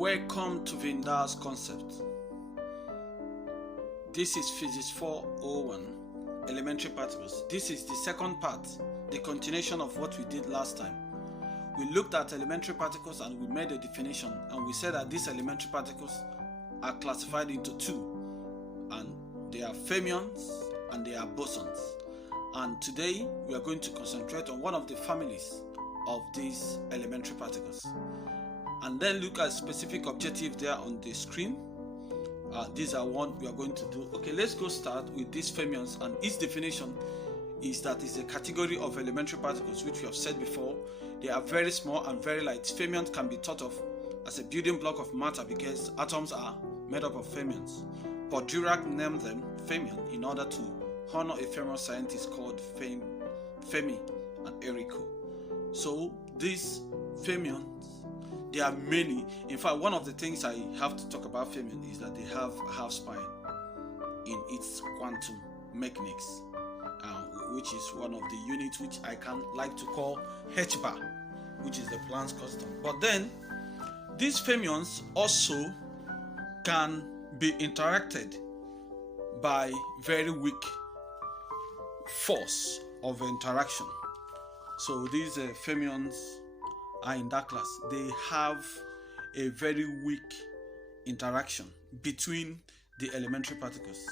Welcome to VINDAL'S concept. This is Physics 401 Elementary Particles. This is the second part, the continuation of what we did last time. We looked at elementary particles and we made a definition, and we said that these elementary particles are classified into two, and they are fermions and they are bosons. And today we are going to concentrate on one of the families of these elementary particles, and then look at specific objectives there on the screen. These are what we are going to do. Okay, let's go start with these fermions, and its definition is that it's a category of elementary particles which we have said before. They are very small and very light. Fermions can be thought of as a building block of matter because atoms are made up of fermions. But Dirac named them fermion in order to honor a famous scientist called Fermi and Enrico. So these fermions, there are many. In fact, one of the things I have to talk about fermion is that they have a half spine in its quantum mechanics, which is one of the units which I can like to call h bar, which is the Planck's constant. But then these fermions also can be interacted by very weak force of interaction. So these fermions are in that class. They have a very weak interaction between the elementary particles.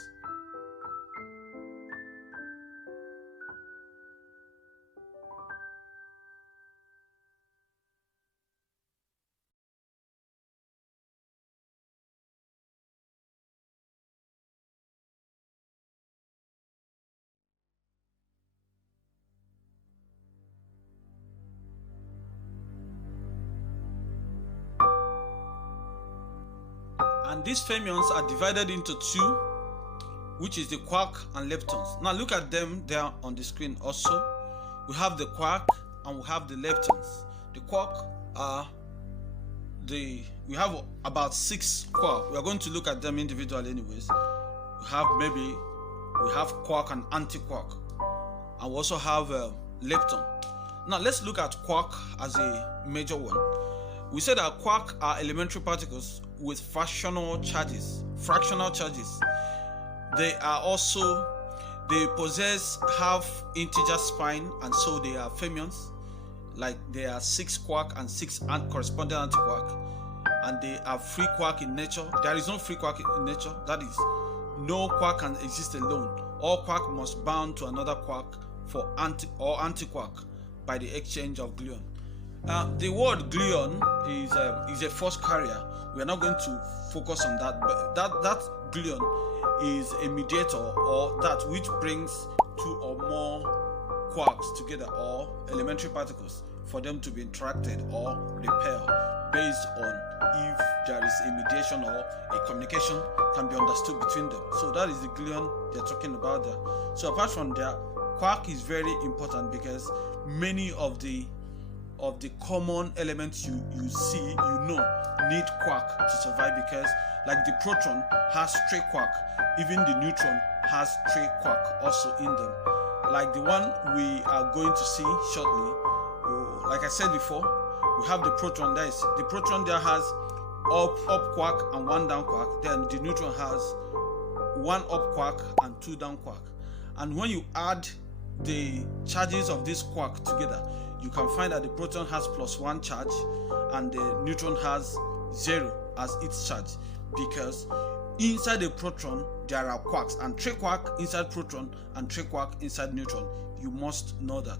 And these fermions are divided into two, which is the quark and leptons. Now look at them there on the screen also. We have the quark and we have the leptons. The quark are we have about 6 quark. We are going to look at them individually anyways. We have quark and anti-quark. And we also have lepton. Now let's look at quark as a major one. We said that quark are elementary particles with fractional charges. They possess half integer spine, and so they are fermions. Like they are 6 quark and 6 corresponding anti-quark, and they are free quark in nature. There is no free quark in nature. That is, no quark can exist alone. All quark must bound to another quark for anti-quark by the exchange of gluon. The word gluon is a force carrier. We are not going to focus on that, but that gluon is a mediator, or that which brings 2 or more quarks together, or elementary particles, for them to be interacted or repelled based on if there is a mediation or a communication can be understood between them. So that is the gluon they're talking about there. So apart from that, quark is very important because many of the common elements you need quark to survive, because like the proton has 3 quark, even the neutron has 3 quark also in them. Like the one we are going to see shortly, like I said before, we have the proton. The proton there has up quark and 1 down quark. Then the neutron has 1 up quark and 2 down quark. And when you add the charges of this quark together, you can find that the proton has +1 charge and the neutron has 0 as its charge, because inside the proton there are quarks, and 3 quark inside proton and 3 quark inside neutron. You must know that.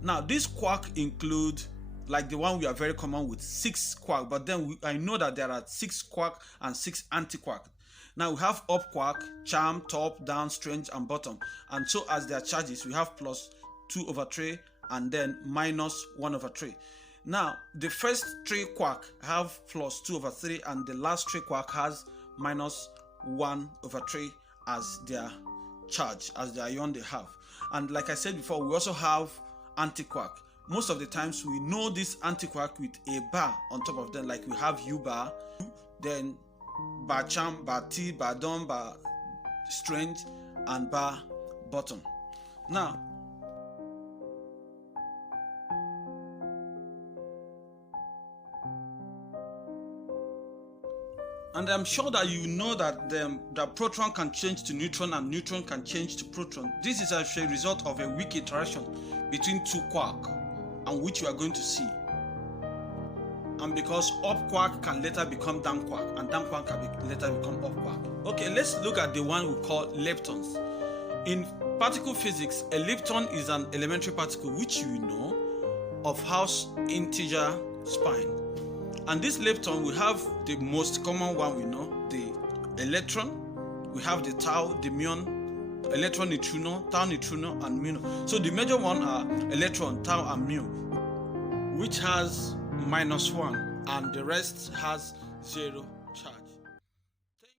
Now this quark include, like the one we are very common with, 6 quark, but then I know that there are 6 quark and 6 anti-quark. Now we have up quark, charm, top, down, strange, and bottom, and so as their charges we have +2/3 and then -1/3. Now the first 3 quark have +2/3, and the last 3 quark has -1/3 as their charge, as the ion they have. And like I said before, we also have anti-quark. Most of the times we know this anti-quark with a bar on top of them, like we have U bar, then bar charm, bar T, bar dom, bar strange, and bar bottom. Now And I'm sure that you know that the proton can change to neutron and neutron can change to proton. This is as a result of a weak interaction between two quarks, and which you are going to see. And because up quark can later become down quark, and down quark can later become up quark. Okay, let's look at the one we call leptons. In particle physics, a lepton is an elementary particle which you know of house integer spine. And this lepton, we have the most common one we know, the electron. We have the tau, the muon, electron neutrino, tau neutrino, and mu. So the major one are electron, tau, and mu, which has -1, and the rest has 0 charge.